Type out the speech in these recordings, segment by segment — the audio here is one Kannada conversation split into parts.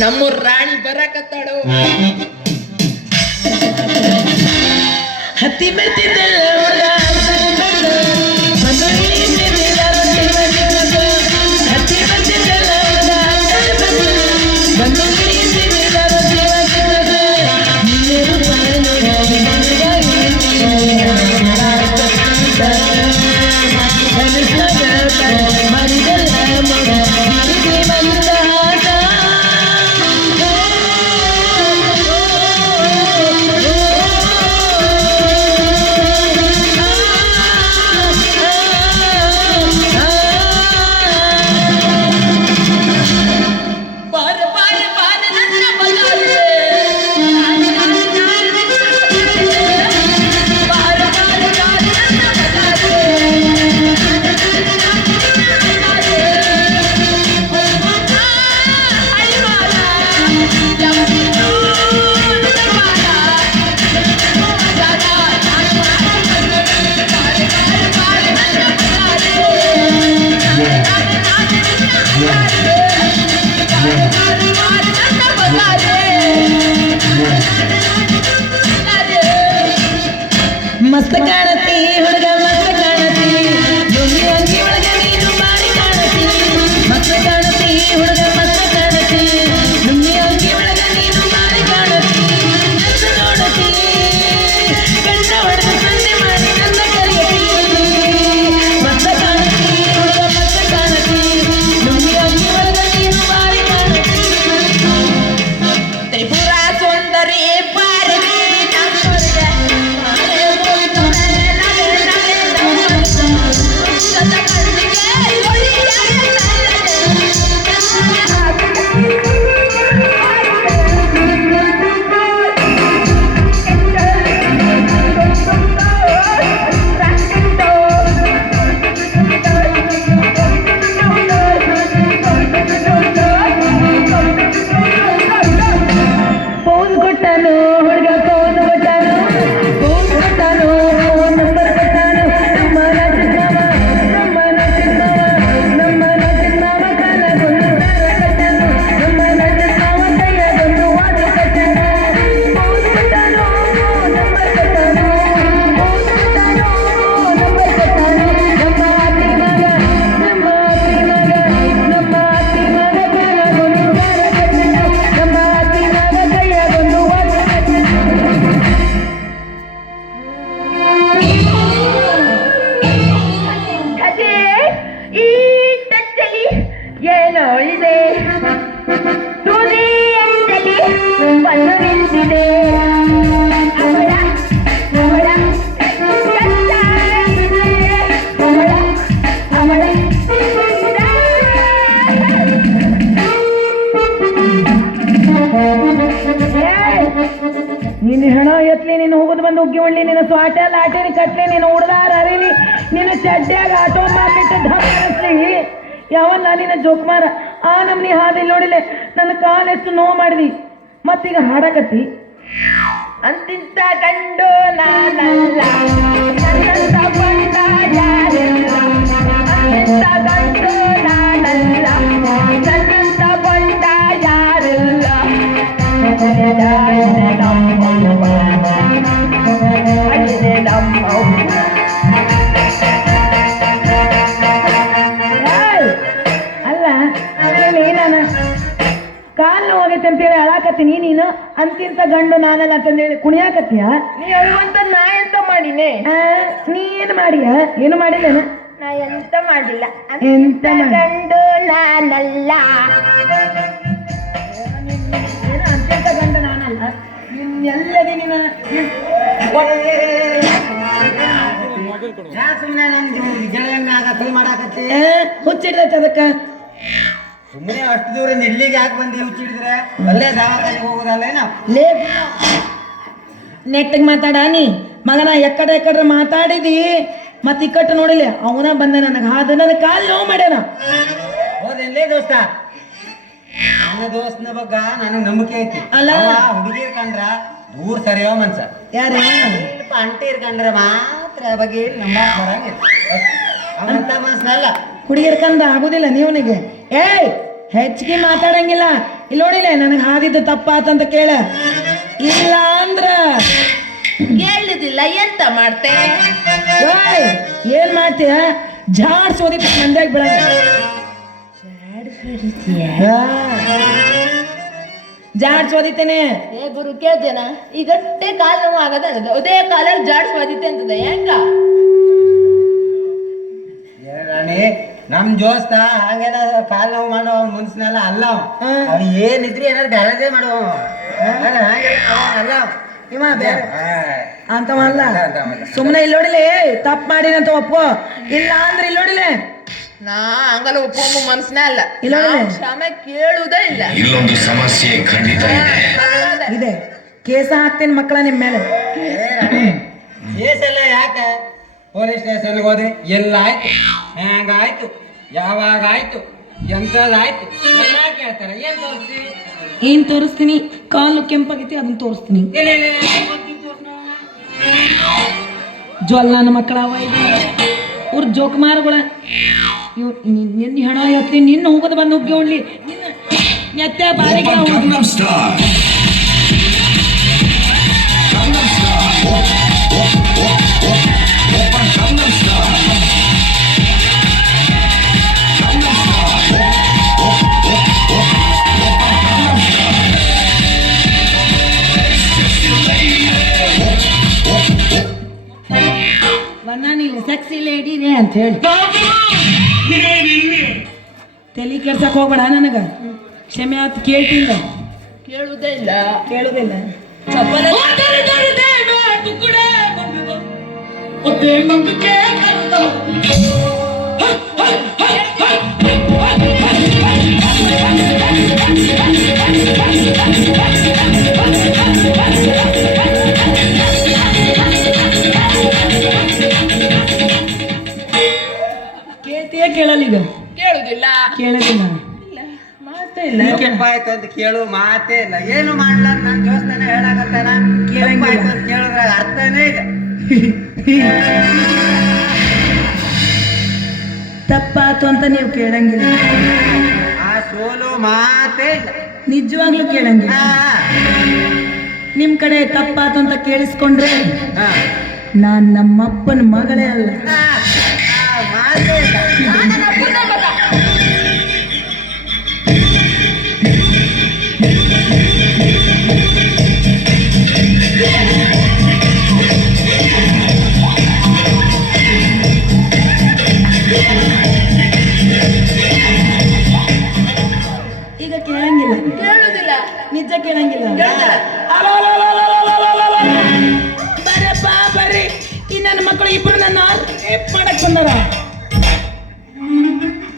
ನಮ್ಮೂರ್ ರಾಣಿ ಬರಕತ್ತಾಳು. ಹತ್ತಿ ಬರ್ತಿದ್ದಲ್ಲ ಹುಡುಗ ಹತ್ತಿ ಬರ್ತಿದ್ದಲ್ಲ ಹುಡುಗ ಬಂದು ಮಸ್ತ್ ಕಾಣತಿ ಹುಡುಗ ಮಸ್ತ್ ಕಾಣತಿ ಲುಂಗಿ ಅಂಗಿ ಒಳಗ ನೀನು ಬಾರಿ ಕಾಣತಿ ಮಸ್ತ್ ಕಾಣತಿ ಹುಡುಗ ಮಸ್ತ್ ಕಾಣತಿ ಲುಂಗಿ ಅಂಗಿ ಒಳಗ ನೀನು ಬಾರಿ ಕಾಣತಿ ನನ್ನ ನೋಡತಿ ಕಣ್ಣ ಹೊಡೆದು ಸಂದೆ ಮಾಡಿ ನನ್ನ ಕರೆಯತಿ ಮಸ್ತ್ ಕಾಣತಿ ಹುಡುಗ ಮಸ್ತ್ ಕಾಣತಿ ಲುಂಗಿ ಅಂಗಿ ಒಳಗ ನೀನು ಬಾರಿ ಕಾಣತಿ ತ್ರಿಪುರ ಸುಂದರಿ ಪಾರ್ವತಿ ನೀನು ಹೆಣ ಎತ್ಲಿ ನೀನು ಹೋಗುದು ಬಂದು ಉಗ್ಗಿ ಉಳ್ಳಿ ನೀನು ಸ್ವಾಟ ಲಾಟಿನಿ ಕಟ್ಲಿ ನೀನು ಉಡ್ದಾರ ಅರಿಲಿ ನೀನು ಚಡ್ಡ್ಯಾಗ ಆಟೋ ಮಾಡ್ಬಿಟ್ಟು ಧರಿಸ್ಲಿ ಯಾವಲ್ಲ ನೀನು ಜೋಕ್ಮಾರ ಆ ನಮ್ನಿ ಹಾದಿಲ್ ನೋಡಿಲೆ ನನ್ನ ಕಾಲೆಷ್ಟು ನೋವು ಮಾಡಿದಿ ಮತ್ತೀಗ ಹಾಡಕತ್ತಿ ಅಂತಿಂತ ಕಂಡು ನಾನಲ್ಲ ನನ್ನಂತ ಬಂದ ಯಾರಿಲ್ಲ ಅಂತಿಂತ ಕಂಡು ನಾನಲ್ಲ ನನ್ನಂತ ಬಂದ ಯಾರಿಲ್ಲ ಅಲ್ಲ ನಾನು ಕಾಲು ಹೋಗೈತೆ ಅಂತೇಳಿ ಅಳಾಕತ್ತೀನಿ ನೀನು ಅಂತಿಂತ ಗಂಡು ನಾನಲ್ಲ ಅಂತಂದೇಳಿ ಕುಣಿಯಾಕತ್ತೀಯ ನೀ ಹೇಳುವಂತ ನಾ ಎಂತ ಮಾಡಿನೇ ನೀ ಏನು ಮಾಡಿಯ ಏನು ಮಾಡಿಲ್ಲೇನ ನಾ ಎಂತ ಮಾಡಿಲ್ಲ ಎಂತ ಗಂಡು ನಾನಲ್ಲ ಅಂತಿಂತ ಗಂಡು ನಾನಲ್ಲ ಎಲ್ಲದಿ ನೀನು ಸುಮ್ಮನೆ ನಂದು ಗೆಳೆಯನ್ನಾಗ ಸುಳ್ಳು ಮಾಡಾಕತ್ತಿ ಹುಚ್ಚಿಡ್ದೈತೆ ಅದಕ್ಕೆ ಸುಮ್ಮನೆ ಅಷ್ಟು ದೂರಿಂದ ಇಲ್ಲಿಗೆ ಯಾಕೆ ಬಂದು ಹುಚ್ಚಿಡಿದ್ರೆ ಅಲ್ಲೇ ದವಾಖಾನೆಗೆ ಹೋಗೋದಲ್ಲ ನಾವು ಲೇ ನೆಟ್ಟಿಗೆ ಮಾತಾಡ ನೀ ಮಗನ ಎಕ್ಕಡೆ ಎಕ್ಕಡ್ರೆ ಮಾತಾಡಿದಿ ಮತ್ತೆ ಇಕ್ಕಟ್ಟು ನೋಡಿಲ್ಲ ಅವನ ಬಂದ ನನಗೆ ಹಾದು ನನ್ನ ಕಾಲು ನೋವು ಮಾಡ್ಯಾನ ಹೋದೇನ್ಲೇ ದೋಸ್ತ ನನ್ನ ದೋಸ್ತನ ಬಗ್ಗೆ ನನಗೆ ನಂಬಿಕೆ ಐತಿ ಅಲ್ಲ ಹುಡುಗಿರ್ ಕಂಡ್ರ ದೂರ ಸರಿಯೋ ಮನ್ಸ ಯಾರು ಸ್ವಲ್ಪ ಅಂಟೀರ್ ಕಂಡ್ರೆ ಮಾತ್ರ ಬಗ್ಗೆ ನಮ್ಮ ಬರಂಗಿಲ್ಲ ಅವಂತ ಮನ್ಸನಲ್ಲ ಹುಡುಗಿರ್ ಕಂದ ಆಗುದಿಲ್ಲ ನೀವನಿಗೆ ಏಯ್ ಹೆಚ್ಚಿಗೆ ಮಾತಾಡಂಗಿಲ್ಲ ಇಲ್ಲಿ ನೋಡಿಲ್ಲ ನನಗೆ ಹಾದಿದ್ದು ತಪ್ಪಾತಂತ ಕೇಳ. ಇಲ್ಲ ಅಂದ್ರ ಹೇಳಿದಿಲ್ಲ ಎಂತ ಮಾಡ್ತೆ? ಓಯ್, ಏನ್ ಮಾಡ್ತೀಯ? ಜಾಡ್ಸ್ ಓದಿತ್ತು ಮಂದ್ಯಾಗ ಬಿಡ. ಜಾಡ್ಸ್ ಓದಿತೇನೆ. ಏ ಗುರು ಕೇಳ್ತೇನ? ಈಗಟ್ಟೆ ಕಾಲ್ ನೋವು ಆಗದ ಅದೇ ಕಾಲಲ್ಲಿ ಜಾಡ್ಸ್ ಓದಿತ್ತೆ ಅಂತದ ಹೆಂಗ? ರಾಣಿ ನಮ್ ದೋಸ್ತ ಹಂಗೇನ ಕಾಲ್ ನೋವು ಮಾಡೋ ಮುನ್ಸ್ನೆಲ್ಲ ಅಲ್ಲ ಅವ ಏನಿದ್ರಿ ಏನಾದ್ರು ಬ್ಯಾರದೇ ಮಾಡುವ ಅಲ್ಲ ಇವ ಬೇರೆ ಅಂತವಲ್ಲ. ಸುಮ್ಮನೆ ಇಲ್ಲಿ ನೋಡಿಲಿ ತಪ್ಪು ಮಾಡಿನಂತ ಒಪ್ಪೋ. ಇಲ್ಲ ಅಂದ್ರೆ ಇಲ್ಲಿ ನೋಡಿಲೆ ನಾ ಹಂಗಲ್ಲ ಒಪ್ಪೊಂಬ ಮನ್ಸನೇ ಅಲ್ಲ. ಇಲ್ಲ ಕ್ಷಮೆ ಕೇಳುವುದೇ ಇಲ್ಲ. ಇಲ್ಲೊಂದು ಸಮಸ್ಯೆ ಖಂಡಿತ ಇದೆ. ಕೇಸ ಹಾಕ್ತೇನೆ ಮಕ್ಕಳ ನಿಮ್ ಮೇಲೆ. ಕೇಸೆಲ್ಲ ಯಾಕೆ? ಪೊಲೀಸ್ ಸ್ಟೇಷನ್ಗೆ ಹೋದ್ರಿ ಎಲ್ಲ ಆಯ್ತು, ಹೆಂಗಾಯ್ತು, ಯಾವಾಗ ಆಯ್ತು, ಎಂತದಾಯ್ತು ಎಲ್ಲ ಕೇಳ್ತಾರೆ. ಏನ್ ತೋರಿಸ್ತೀವಿ? ಏನ್ ತೋರಿಸ್ತೀನಿ? ಕಾಲು ಕೆಂಪಾಗೈತಿ ಅದನ್ನ ತೋರಿಸ್ತೀನಿ. ಜ್ವಲ್ಲಾನ ಮಕ್ಕಳ ಇವ್ರ ಜೋಕುಮಾರ್ಗಳ ನಿನ್ನ ಹೆಣ ಎತ್ತಿ ನಿನ್ನ ಹೋಗೋದು ಬಂದು ಹೋಗಿ ಉಳ್ಳಿ ಎತ್ತ ಬಾರಿಗೆ ಬನ್ನಾನಿಲ್ಲ ಸೆಕ್ಸಿ ಲೇಡಿ ರೇ ಅಂತ ಹೇಳಿ ತಲೆ ಕೆಡ್ಸಕ್ ಹೋಗ್ಬೇಡ. ನನಗ ಕ್ಷಮೆ ಆತ್ ಕೇಳ್ತಿಲ್ಲ. ಕೇಳುವುದೇ ಇಲ್ಲ. ಕೇಳುದಿಲ್ಲ. ಚಪ್ಪಲ ಕೇಳ್ತೀಯ ಕೇಳಲ್ಲ? ಈಗ ಕೇಳುದಿಲ್ಲ. ಕೇಳೋದಿಲ್ಲ. ಮಾತೇ ಇಲ್ಲ. ಆಯ್ತು ಅಂತ ಕೇಳು ಮಾತೇ ಇಲ್ಲ. ಏನು ಮಾಡ್ಲ ನನ್ ದೋಸ್ತನೇ ಹೇಳಾಕತ್ತಾನ. ಆಯ್ತು ಅಂತ ಕೇಳಿದ್ರೆ ಅರ್ಥನೇ ಇದೆ. ತಪ್ಪಾತು ಅಂತ ನೀವು ಕೇಳಂಗಿಲ್ಲ. ಆ ಸೋಲು ಮಾತೇ ಇಲ್ಲ. ನಿಜವಾಗ್ಲೂ ಕೇಳಂಗಿಲ್ಲ. ನಿಮ್ ಕಡೆ ತಪ್ಪಾತು ಅಂತ ಕೇಳಿಸ್ಕೊಂಡ್ರೆ ನಾನ್ ನಮ್ಮಪ್ಪನ ಮಗಳೇ ಅಲ್ಲ. ಮಾತೇ ಇಲ್ಲ. ಈಗ ಕೇಳಂಗಿಲ್ಲ. ಕೇಳುದಿಲ್ಲ. ನಿಜ ಕೇಳಂಗಿಲ್ಲ. ಬರ್ರಪ್ಪ ಬರ್ರಿ. ಈ ನನ್ನ ಮಕ್ಕಳು ಇಬ್ರು ನನ್ನ ರೇಪ್ ಮಾಡಕ್ ಬಂದಾರ.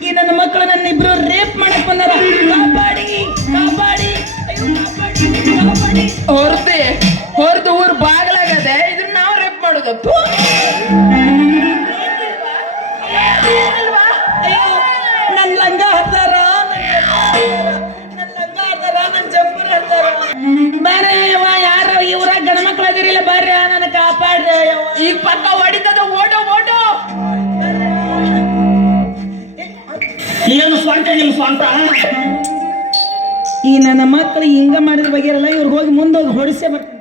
ಈ ನನ್ನ ಮಕ್ಕಳು ನನ್ನ ಇಬ್ರು ರೇಪ್ ಮಾಡಕ್ ಬಂದಾರ. ಕಾಪಾಡಿ ಕಾಪಾಡಿ, ಅಯ್ಯೋ ಕಾಪಾಡಿ ಕಾಪಾಡಿ. ಹೊರದು ಊರ್ ಬಾಗ್ಲಾಗದೆ ಇದನ್ನ ನಾವು ರೇಪ್ ಮಾಡುದಪ್ಪ. ನನ್ ಲಂಗ ಹತ್ತಾರ, ನನ್ ಲಂಗ ಹತ್ತಾರ, ನನ್ ಜಂಪರ್ ಹತ್ತಾರ. ಬರ್ರಿ ಯಾರ ಇವ್ರ ಗಣ ಮಕ್ಳು ಅದಿರಿಲ್ಲ ಬರ್ರಿ ನನ್ನ ಕಾಪಾಡ್ರಿ. ಈಗ ಪಕ್ಕ ಹೊಡಿತದ ಓಡೋ ಓಡೋ. ಏನು ಸ್ವಂತ ನಿಮ್ಮ ಸ್ವಂತ ಈ ನನ್ನ ಮಕ್ಕಳು ಹಿಂಗ ಮಾಡಿದ್ರ ಬಗೆಯಲ್ಲ. ಇವ್ರು ಹೋಗಿ ಮುಂದೋಗಿ ಹೊಡಿಸೇ ಬರ್ತಾರೆ.